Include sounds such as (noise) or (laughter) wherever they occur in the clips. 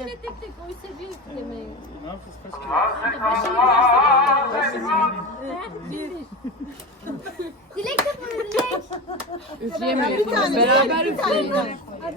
hepsine tek tek oy seviyor üflemeyi. Ne yapacağız? Kaç kere? Başını bir. Dilek bunu dilek. Üfleyemiyorsunuz. Beraber üfleyin. Hadi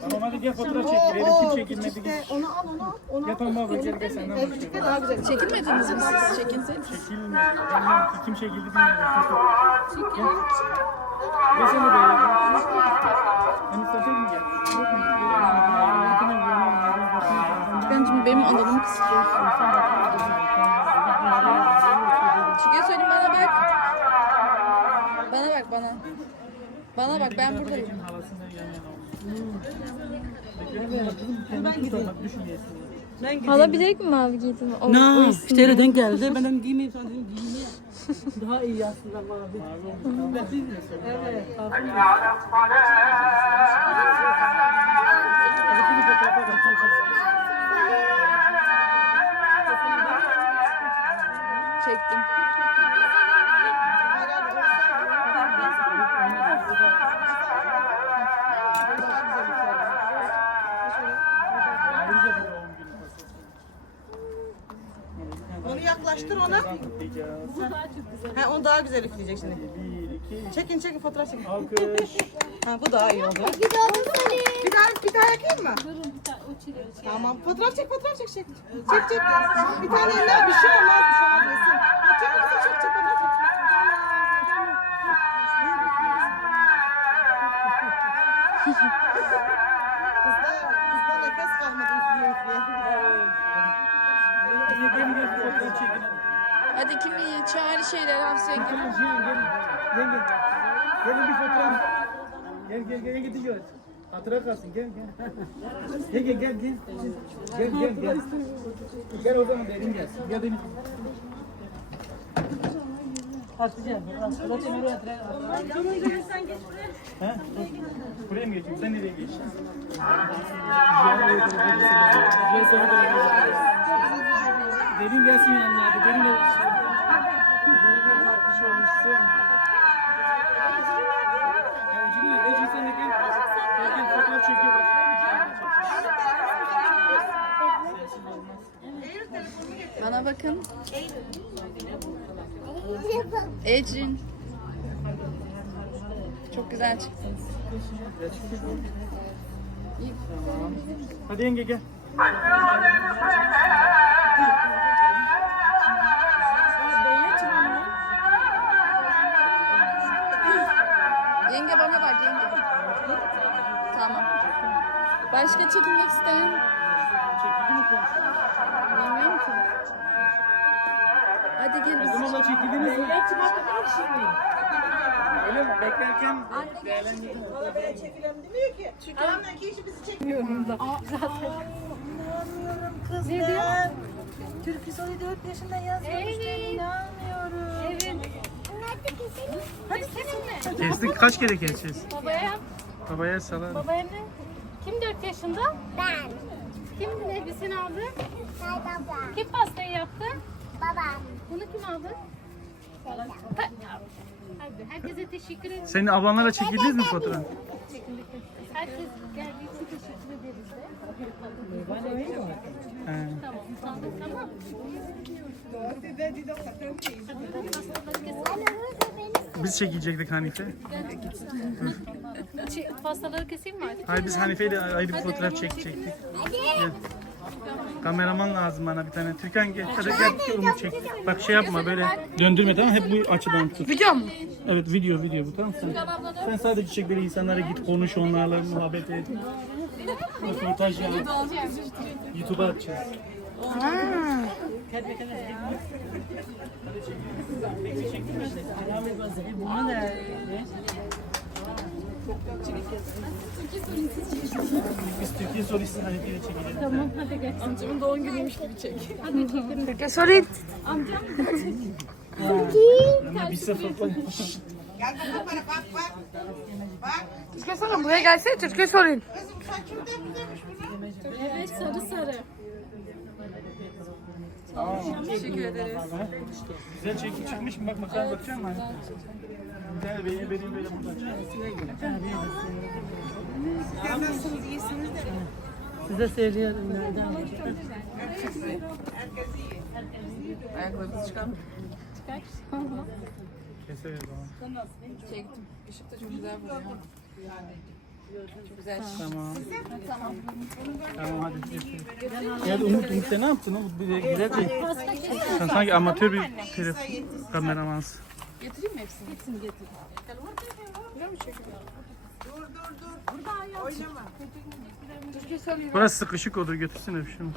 Tamam hadi gel fotoğraf çekilelim. Kim çekilmedi git. Onu al onu al. Onu Gel al. tamam baba gel gel senden Evet, küçükte başlayalım. daha güzel. Çekilmediniz mi siz? Çekilseniz. Çekilmedi. Bilmiyorum ki kim çekildi bilmiyorum. Gel. Gel? Mu? Ben şimdi benim alanımı kısıtlıyorsun. Çünkü söyleyeyim bana bak. Bana bak bana. Bana bak ben buradayım. Ben gideyim. Hala bilerek mi mavi giydin? O, Ne? Müşteriden geldi. Ben onu giymeyeyim sana dedim giymeyeyim. Daha iyi aslında mavi. Bilmiyorum. Evet. Çektim. Ayrıca bir doğum yaklaştır ona. Kutlayacağız. Ha, onu daha güzel üfleyecek şimdi. Çekin çekin fotoğraf çekin. alkış. Ha, bu daha iyi oldu. Bir doğdun Salih. Bir daha bir daha yakayım mı? Durun bir tane o. Tamam. Fotoğraf çek, fotoğraf çek, çek. Çek, çek. Bir tane elle bir şey olmaz, bir şey olmaz. Resim. Hadi kim? Çağrı şeyler Gelin Engin. gelin gelin. Gelin bir fotoğraf. Gel gel gel gidiyoruz. Hatıra kalsın gel gel. (laughs) Gel gel gel gel. Gel gel gel. Gel o zaman derin gelsin. Gel benim. Ha? Buraya mı geçeyim? Sen nereye geçeceksin? Derin gelsin yanına hadi. Derin gelsin. Olmuşsun. Ne? Ecin sen de gel. Gel gel fotoğraf çekiyor bak. Bana bakın. Ecrin. Çok güzel çıktınız. Hadi yenge gel. Başka çekilmek isteyen Çekildi mi konuşuyor? bilmiyorum ki. Hadi gel biz. zamanla çekildiniz mi? Öyle mi? Beklerken değerlendirdiniz. Bana böyle çekilelim demiyor ki. Çünkü aramdaki işi bizi çekmiyor. Aa, inanmıyorum kız Ne diyor? Türkü Soy 4 yaşında yazmamış. Evet. İnanmıyorum. Evet. Hadi seninle. Kestik kaç kere keseceğiz? Babaya, Babaya salar. babaya ne? Kim 4 yaşında? Ben. Kim elbiseni aldı? Say baba. Kim pastayı yaptı? Babam. Bunu kim aldı? Hadi herkese teşekkür ederim. Senin ablanlarla çekildiniz mi fotoğraf? Herkes geldiği için teşekkür ederiz de. He. Tamam, utandık tamam. Biz çekilecektik Hanife. Şey, pastaları keseyim mi artık? Hayır biz Hanife ile ayrı bir fotoğraf çekecektik. Gel. Kameraman lazım bana bir tane. Türkan gel. Hadi gel onu çek. Bak şey yapma böyle döndürme tamam? Hep bu açıdan tut. Video mu? Evet video video bu tamam sen. Sen sadece çek böyle insanlara git konuş onlarla muhabbet et. Röportaj yap. YouTube'a atacağız. Biz Türkiye solisti Hanife ile çekelim. Tamam. Amcamın doğum günüymüş gibi çek. Bir sefer. Gel bana bak bak. Bak. Türkiye sorun buraya gelsene Türkiye sorun. Kızım saçım demiş bunu. Evet, sarı sarı. Teşekkür ederiz. Güzel çekim çıkmış mı? Bak bakalım bakacağım mı? Gel benim benim böyle buradan Sizler nasılsınız? İyisiniz de. Size söylüyorum nereden. Herkes iyi. Ayaklarımızı çıkarma. Keseriz ama. Çektim. Işık da çok güzel vuruyor. Çok güzel. Tamam. Tamam hadi. Ya Umut, Umut sen ne yaptın Umut? Bir de güzel. Sen sanki amatör bir telefon kameramansın. Getireyim mi hepsini? Hepsini getir. Dur dur dur. Burada Oynama. Türkiye sorun. Burası sıkışık olur götürsene bir şey sorun.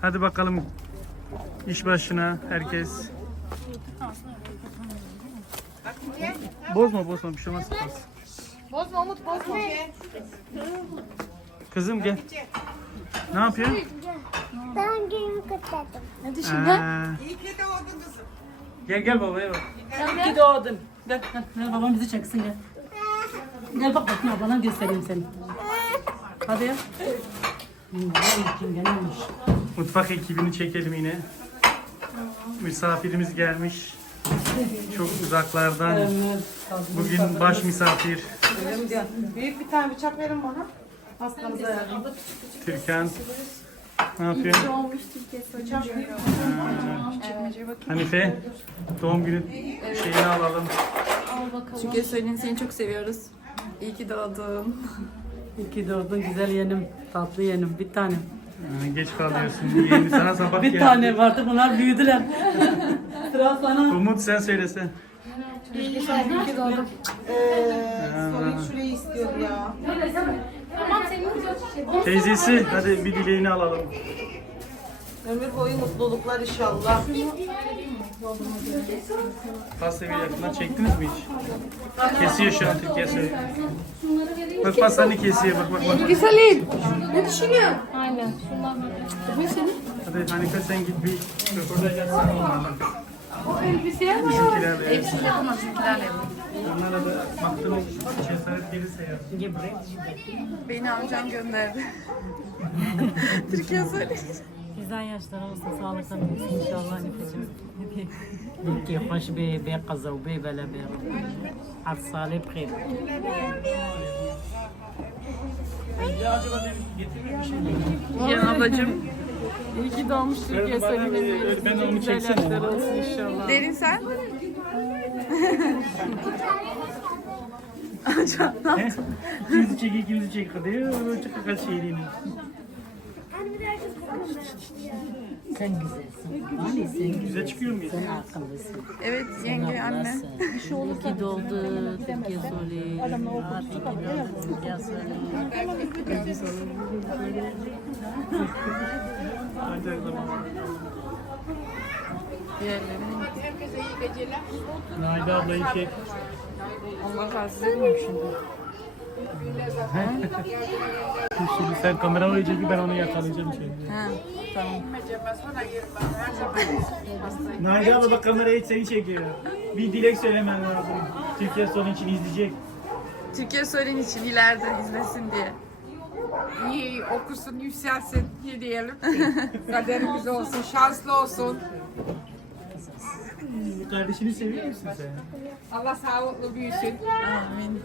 Hadi bakalım iş başına herkes. Bozma bozma bir şey olmaz. Bozma Umut bozma. Kızım gel. Ne yapıyorsun? Doğum günümü kutladım. Aa, İyi ki doğdun kızım. gel gel babaya bak. İyi ki doğdun. Gel, gel, gel babam bizi çeksin gel. Gel bak bakayım ablana göstereyim seni. Hadi ya. Kim gelmiş. Mutfak ekibini çekelim yine. Misafirimiz gelmiş. Çok uzaklardan. Bugün baş misafir. Büyük bir tane bıçak verin bana. Hastanıza yardım. Türkan. Ne yapıyorsun? Bıçak büyük. Bakayım. Hanife. Doğum günü şeyini alalım. Türkiye söyleyin seni çok seviyoruz. İyi ki doğdun. İyi ki doğdun güzel yeğenim. Tatlı yeğenim. Bir tane. Aa, geç kalıyorsun. Yeni sana sabah Bir geldi. tane vardı bunlar büyüdüler. (laughs) Sıra sana. Umut sen söylesen. Ee, Sonik şurayı istiyor ya. Tamam, senin güzel çiçeğin. Teyzesi hadi bir dileğini alalım. Ömür boyu mutluluklar inşallah. Pastayı yakından çektiniz mi hiç? Kesiyor şu an Türkiye söylüyor. Bak pastanı kesiyor bak bak bak. Türkiye söyleyin. Ne düşünüyorsun? Aynen. Şundan Hadi Hanife sen git bir röportaj yapsana onlarla. Elbiseye bak. Bizimkilerle. Hepsini yapamaz. Bizimkilerle yapalım. Onlara da baktığımız cesaret gelirse ya. Beni amcam gönderdi. (laughs) Türkiye söyle. Bizden yaşları olsun, sağlıklı olsun inşallah nefesim. Ki hoş bir bir kaza bir bela bir. Ar salih bkhir. Ya acaba dedim getirmemiş miyim? Yarın ablacığım. İyi ki doğmuş Türkiye öyle- Ben onu çeksene. olsun inşallah. Derin sen? He? İkimizi çek, ikimizi çek. Hadi çok kaç şeyliğini. Anne bir de herkes konuşuyor. Sen güzelsin. Hani sen Güzel çıkıyor muyuz? Sen akıllısın. Evet yenge anne. Bir şey olur ki doğdu, Türkiye söyle. İyi doğdu, Türkiye söyle. Hadi o zaman. Diğerlerine. Naide ablayı çek. Allah razı olsun. Şimdi sen kamerayı çek, ben onu yakalayacağım şimdi. Ha, tamam. Naide abla bak kamerayı seni çekiyor. Bir dilek söylemen lazım. Türkiye sonu için izleyecek. Türkiye söyleyin için ileride izlesin diye. İyi okusun, yükselsin. Ne diyelim? Kaderimiz olsun, şanslı olsun. Kardeşini seviyor musun sen? Allah sağlıklı büyüsün. Amin.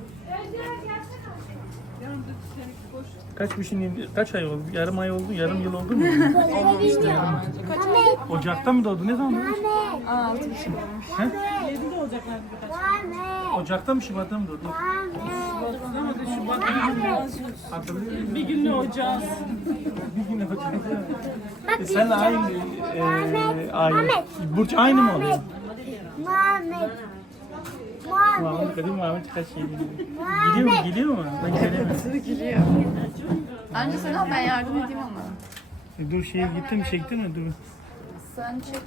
Kaç bir şimdi kaç ay oldu? Yarım ay oldu, yarım yıl oldu mu? (laughs) Ocakta mı doğdu? Ne zaman doğdu? Altı kişi olmuş. Ocakta mı Şubat'ta mı doğdu? Hatırlıyor musun? Bir günle olacağız. Bir gün yapacağız. E sen aynı e, aynı. Burç aynı mı oluyor? Muhammed. Muhammed Kadir Muhammed kaç şey. Geliyor mu? Geliyor mu? Ben göremiyorum. Anca sen al ben yardım edeyim ona. E, dur şey gittin mi çektin mi? Dur. Sen çek.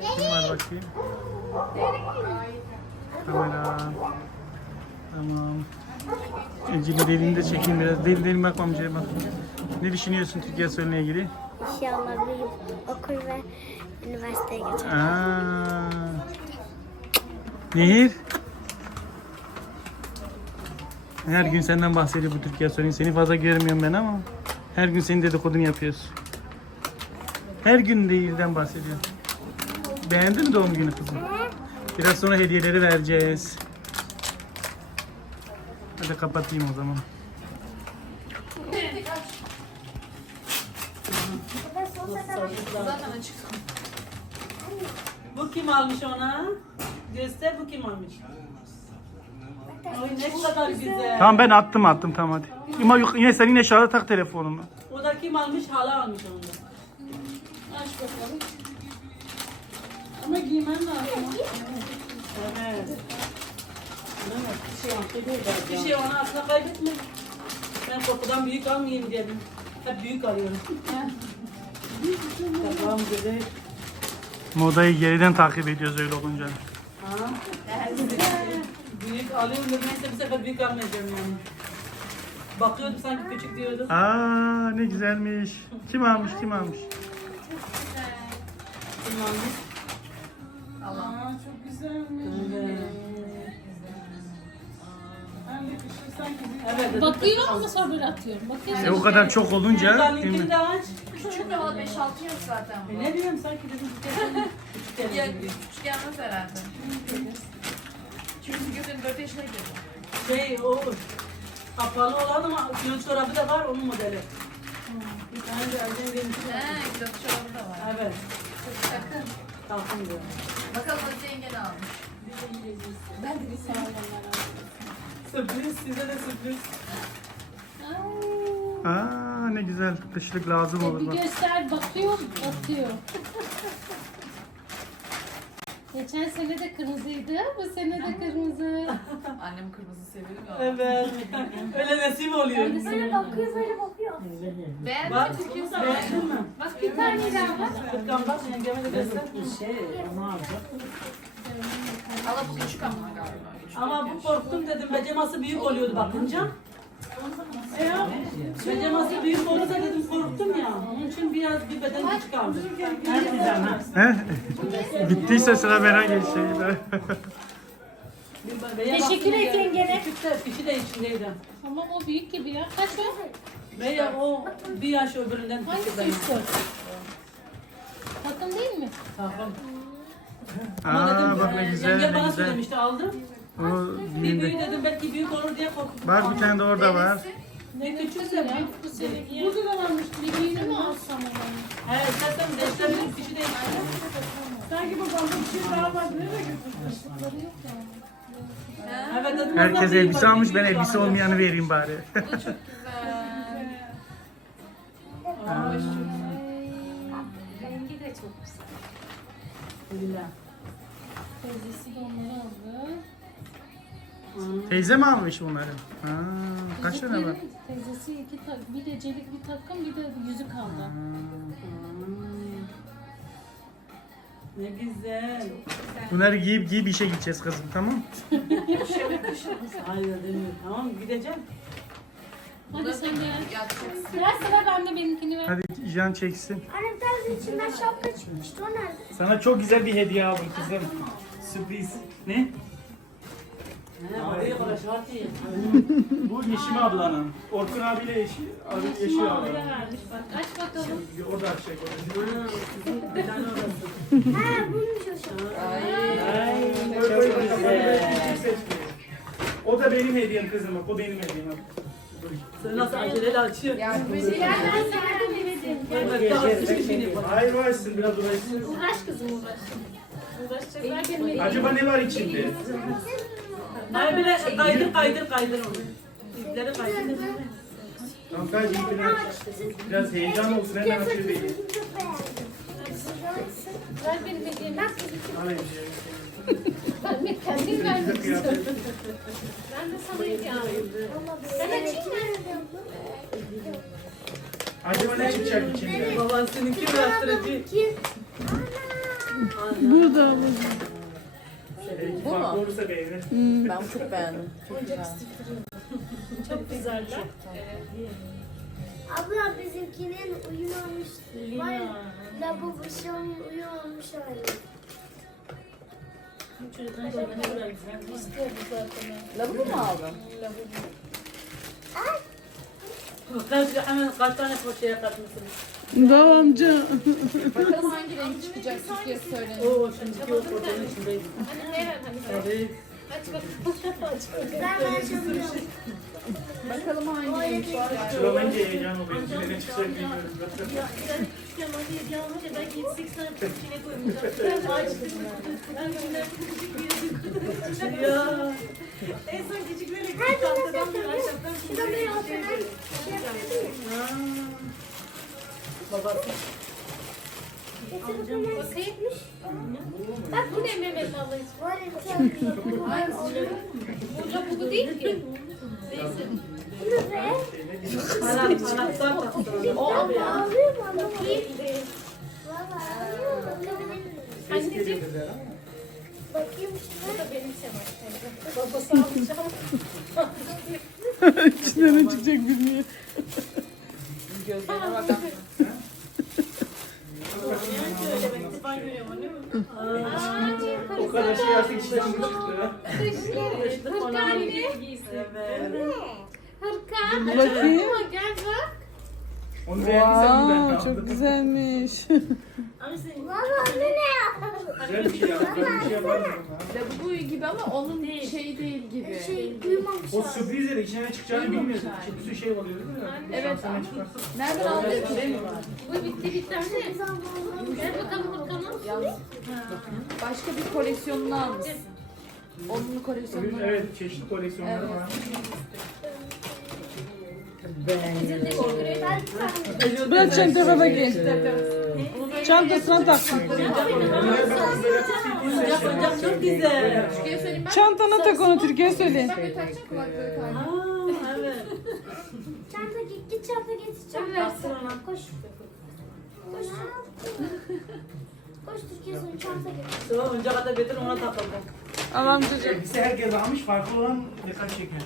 Kim var bakayım? Kamera. Tamam. Ece'yle elinde çekeyim biraz. Deli deli bakmam amcaya bak. Ne düşünüyorsun Türkiye sorunuyla ilgili? İnşallah büyüyüp okul ve üniversiteye geçer. Aa. Nehir. Her gün senden bahsediyor bu Türkiye sorunu. Seni fazla görmüyorum ben ama her gün senin dedikodunu yapıyoruz. Her gün Nehir'den bahsediyor. Beğendin mi doğum günü kızım? Biraz sonra hediyeleri vereceğiz. Hadi kapatayım o zaman. Bu kim almış ona? Göster bu kim almış. Ay ne kadar güzel. Tamam ben attım attım tamam hadi. Ama yok, yine sen yine şahada tak telefonunu. O da kim almış? Hala almış onu da. Aç bakalım. Ama giymen lazım. Evet. Evet, Bir şey ona asla kaybetme. Ben korkudan büyük almayayım dedim. Hep büyük alıyorum. (laughs) tamam güzel. Modayı geriden takip ediyoruz öyle olunca. Ha? büyük alıyorum dedim. Neyse bu sefer büyük almayacağım yani. Bakıyordum sanki küçük diyordum. Aa ne güzelmiş. Kim almış kim almış? Kim almış? Aa, çok güzelmiş. Evet. Ben de kışın sanki bir Evet. dedim. Bakıyor ama sonra böyle atıyorum. Bakıyor. E, o kadar çok olunca değil Benimkini mi? de aç. Küçük de valla 5-6 yaş zaten E bu. ne bileyim sanki dedim küçük (laughs) Ya küçük gelmez herhalde. Çünkü gözün 4 yaşına girdi. Şey o kapalı olan ama kilo çorabı da var onun modeli. Bir tane de acem benim. He, güzel çorabı da var. Evet. Çok yakın. Takım diyor. Bakalım Hatice yenge ne almış. Ben de bir onlara. Sürpriz size de sürpriz. Aa ne güzel. Kışlık lazım olur Bir bak. göster bakıyor atıyor. Geçen sene de kırmızıydı, bu sene de kırmızı. (laughs) Annem kırmızı seviyor ya. Evet. Öyle nasip oluyor. Böyle bakıyor böyle bakıyor. Beğendin Bak mi Türkiye beğendin mi? Bak bir tane daha var. Furkan bak yengeme de göster. Hala bu küçük ama galiba. Küçük Ama bu korktum dedim beceması büyük oluyordu bakınca. Ya, beceması büyük olursa dedim korktum ya. Onun için biraz bir beden küçük aldı. He? Bittiyse sıra bana. Bir beye Teşekkür et yengene. Küçük de fişi de içindeydi. Ama o büyük gibi ya. Kaç o? Veya o bir yaş öbüründen küçük Hangisi benim. üstü? Takım değil mi? Takım. Ama Aa dedim, bak ne e, güzel Yenge ne bana güzel. söylemişti aldım. O Bir büyük dedim belki büyük olur diye korktum. Var bir tane de orada var. Ne küçükse Ya büyük. bu giyer. Burada da varmış. Büyüğünü mü alsam onu? He istersen deşlerin fişi de içinde. Sanki bu bana bir şey daha var. Nereye götürdün? Evet dedim. Herkes büyük elbise almış ben elbise olmayanı vereyim bari. Bu da çok güzel. Ay, rengi de çok güzel. Billah. Teyzesi de onları aldı. Teyze mi almış bunları? Ha, kaç tane var? Teyzesi iki tak, bir de celik bir takım bir de yüzük aldı. Ne güzel. Bunları giyip giyip işe gideceğiz kızım tamam mı? Hayır demiyorum. Tamam gideceğim. Hadi sen de. Yatacaksın. Sıra sıra ben de benimkini ver. Hadi Can çeksin. Annem ters içinden şapka çıkmıştı. O nerede? Sana çok güzel bir hediye aldım kızım. Sürpriz. Ne? Bu Yeşim ablanın. Orkun abiyle Yeşim, abi Yeşim abla. vermiş bak. Aç bakalım. O da açacak. Ha buymuş o Çok güzel. O da benim hediyem kızım. bak, O benim hediyem. Sen nasıl aceleyle açıyorsun? Gel ben sana yardım edeyim. Bak, daha küçük şey yapalım. Hayır uğraşsın biraz uğraşsın. Uğraş kızım uğraş. Uğraşacaklar. Acaba ne var içinde? Hayır bile kaydır kaydır kaydır onu. İpleri kaydır. Tamam sadece biraz, biraz heyecan olsun hemen açıyor beni. Ver benim hediyemi. Hayır. Ben kendim vermek istiyorum. Ben de sana hediye alayım. Açayım mı? Acaba ne çıkacak içinde? Baban seninki mi yaptırıcı? Burada. Bu mu? olursa beğenir. Ben çok beğendim. (laughs) Çok güzel. Çok güzeller. Abla bizimkinin uyumamış. Var lavabo şam uyumamış hali. Şey. Lavabo mu aldın? Kaç, hemen kaç tane poşeye katmışsınız? Bravo amca. Bakalım hangi renk çıkacak Türkiye söyleyin. Oo şimdiki o poşetin içindeydi. Hani ne ver hani? Tabii. Aç bakalım. Aç bakalım. Ben ben şampiyon. Bakalım hangi renk çıkacak. Sıralayınca heyecan oluyor. Ne çıkacak bilmiyorum. Ya sen bana hediye alınca belki 7-8 tane kutu içine koymayacağım. Ben açtım. Ben günler küçük bir Ya. En son küçükleri çantadan bir ahşaptan Şurada bir oturan şey Babası. Bakayım. Bak yine Mehmet abla için. Var ya şampiyon. Burada bu değil ki. Neyse. Anneciğim. Bakayım Bu şuna. da benim Seval. Babası alacağım. İçinden ne çıkacak bilmiyor. Gözlerine bakalım. O kadar şey artık içinden bu çıktı. Hırka anne. Hırka. Bakayım. Ama Gel bak. Onu beğendiysen bunu ben Wow, çok güzelmiş. (laughs) Valla anne ne ya? Güzel bir şey yaptım. Böyle bir şey? Lavabo gibi ama onun şeyi değil gibi. Şey uyumamış O hali. sürprizler içine ne çıkacağını bilmiyorsun. Bir sürü şey oluyor değil mi? Evet. Nereden aldın ki? Bu bitti bitti anne. Ver bakalım. Yalnız başka bir koleksiyonunu almışsın. Onun koleksiyonunu. Evet, çeşitli koleksiyonları var. Ederim. Bırak çantana bakayım. Çantasına taksın. Oyuncak oyuncak çok güzel. Çantana tak onu Türkiye söyle. Çanta git git çanta Versin çanta. Koş. Koş. Koş Türkiye sonra çanta getir. Sonra oyuncak da getir ona takıldı. Al amcacığım. Elbise herkes almış, farklı olan birkaç şeker.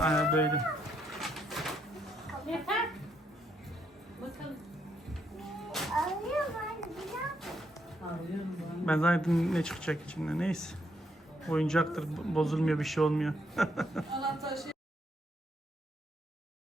Aynen böyle. Yeter. Ben zannettim ne çıkacak içinde, neyse. Oyuncaktır, bozulmuyor, bir şey olmuyor. (laughs) Anahtar şey